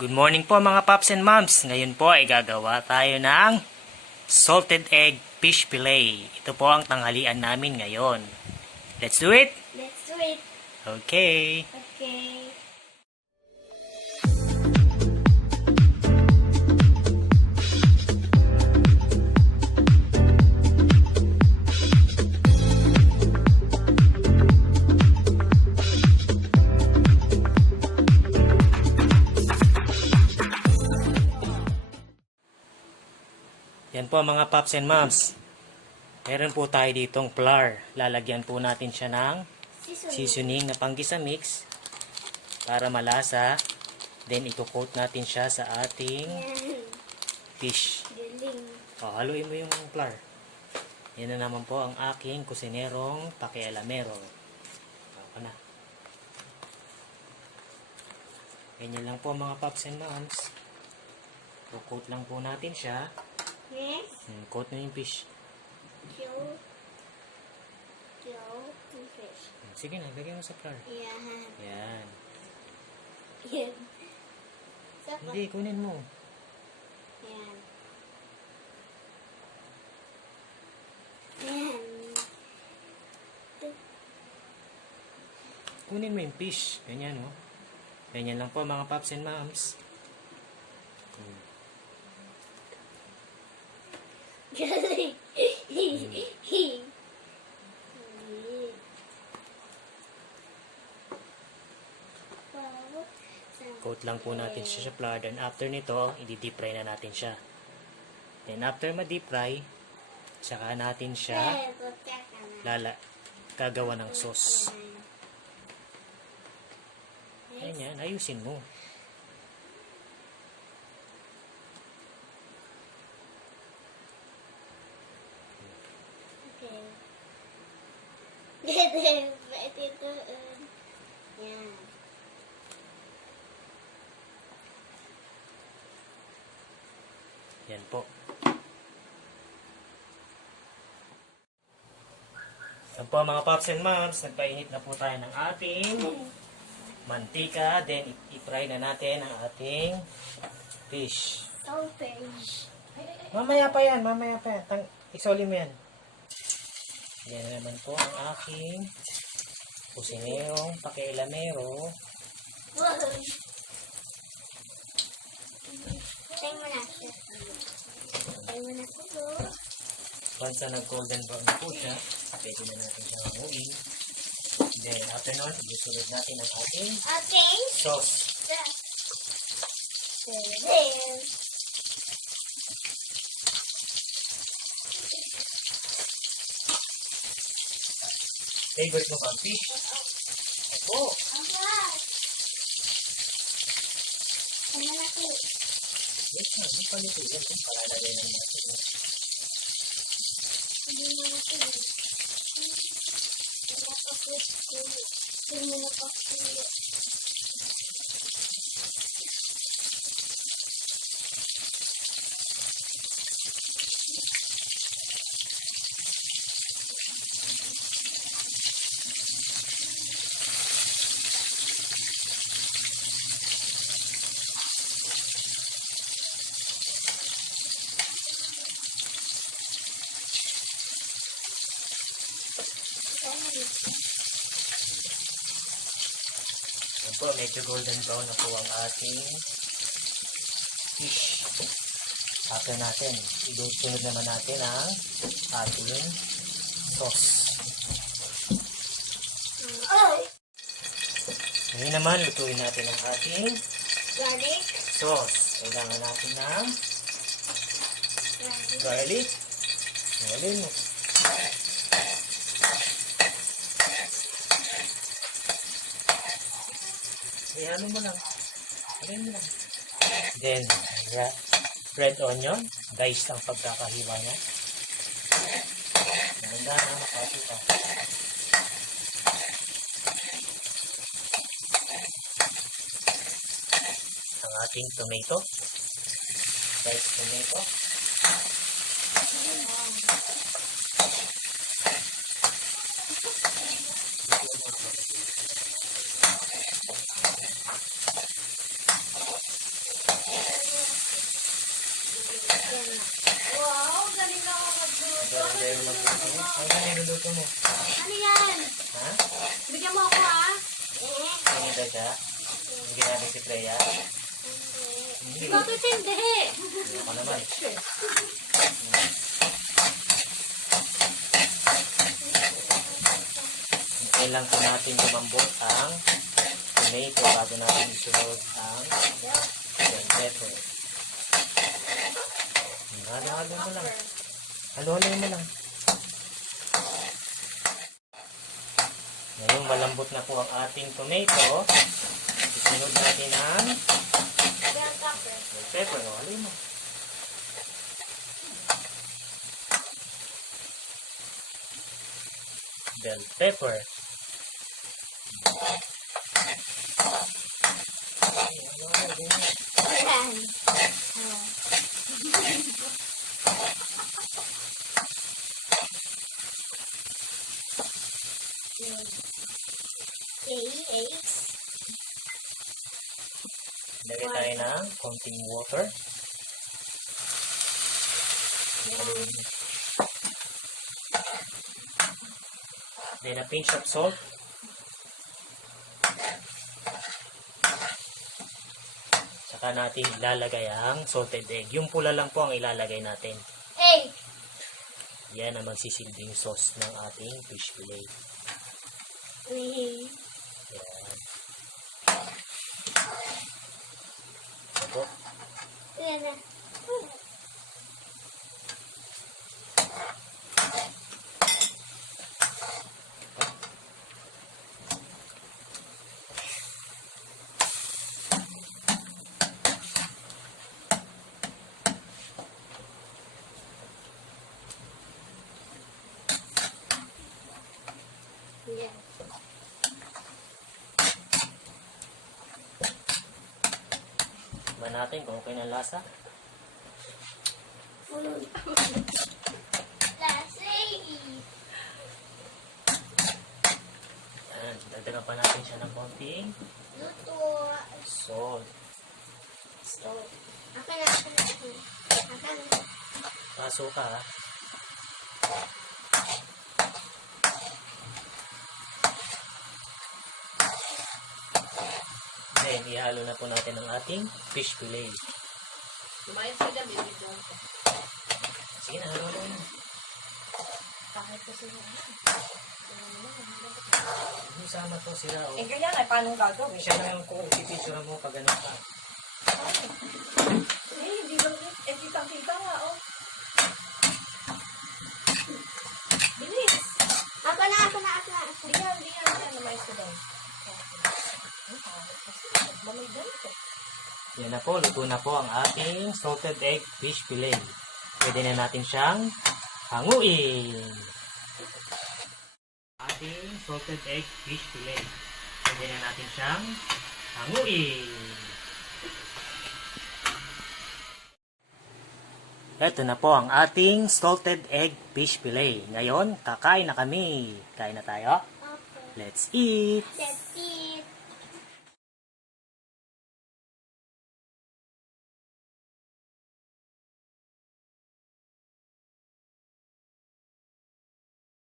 Good morning po mga paps and moms. Ngayon po ay gagawa tayo ng salted egg fish fillet. Ito po ang tanghalian namin ngayon. Let's do it? Let's do it. Okay. Okay. Yan po mga paps and moms. Meron po tayo ditong flour. Lalagyan po natin siya ng seasoning na panggisa mix para malasa. Then iko-coat natin siya sa ating fish. Galing. Haluin mo yung flour. Yan na naman po ang aking kusinerong pakialamero. Ako na. Ganyan lang po mga paps and moms. I-coat lang po natin siya. Next. Coat na yung fish. Kill. Fish. Sige na, lagyan mo sa flour. Yan. Yan. Yan. Saka. Hindi, kunin mo. Yan. Yan. Kunin mo yung fish. Ganyan, no? Ganyan lang po mga paps and moms. Galing. Coat lang po natin siya sa flour. Then after nito, i-deep fry na natin siya. Then after ma-deep fry, saka natin siya gagawa ng sauce. Ganyan, ayusin mo. Okay. Ito. Yan. Yan po. Yan po mga paps and moms, nagpainit na po tayo ng ating mantika. Then i-fry na natin ang ating fish. Sausage. Mamaya pa yan. Isoli mo yan. Yan naman po ang aking kusinerong pakialamero. Tayo mo na siya. Once na nag-golden brown na po siya, pwede na natin siya hamuin. Then after nun, isusunod natin ang ating Okay. sauce. Favorite mo ba ang fish? Opo. Yes na, hindi pa nito yan. Palalagay lang natin. Yan po, medyo golden brown na po ang ating fish. After natin, ilusunod naman natin ang ating sauce. Ngayon naman, lutuin natin ang ating Garlic. sauce. Kailangan natin ng garlic. Ngayon mo. Ano mo lang. Then, red onion. Guys, ang pagkakahiwa niya. Maganda na, makakita. Ang ating tomato. Guys, tomato. tayo magluto. Ano ba niluluto mo? Ano yan? Ha? Bigyan mo ako ah. Eh. Tingin ba siya? Bigyan natin si Freya. Hindi. Bakit hindi? Hindi ako naman. Hintayin lang po natin lumambot ang tomato bago natin isunod ang bell pepper. Halo-halo mo lang. Halo-halo mo lang. Ngayon malambot na po ang ating tomato. Isunod natin ang Bell pepper. bell pepper. O, halo mo. Bell pepper. Ayan. Okay, 8. Lagay tayo ng konting water. Then a pinch of salt. Saka natin ilalagay ang salted egg. Yung pula lang po ang ilalagay natin. 8. Yan ang magsisilbing sauce ng ating fish fillet. Ayan. Yan. Ito. Ayan na. Ayan. Tignan natin kung okay na lasa. Lasing. Yan. Dagdagan pa natin siya ng konting Luto. salt. So, akin na, akin na, akin na. Akin na. Paso ka ha. Then, ihalo na po natin ang ating fish fillet. Lumayas sila, baby doon. Sige na, halo na. Kahit ko sila. Isama to sila. Oh. Eh, kaya nga, paano gagawin? Siya na yung kung pipicture mo pag ganun ka. Eh, hindi lang. Eh, kitang-kita nga, oh. Bilis. Ako na, ako na, ako na. Ako na. Hindi yan. Lumayas ko doon. Kasi, mamay ganito. Yan na po, luto na po ang ating salted egg fish fillet. Pwede na natin siyang hanguin. Ating salted egg fish fillet. Pwede na natin siyang hanguin. Ito na po ang ating salted egg fish fillet. Ngayon, kakain na kami. Kain na tayo. Okay. Let's eat! Let's see.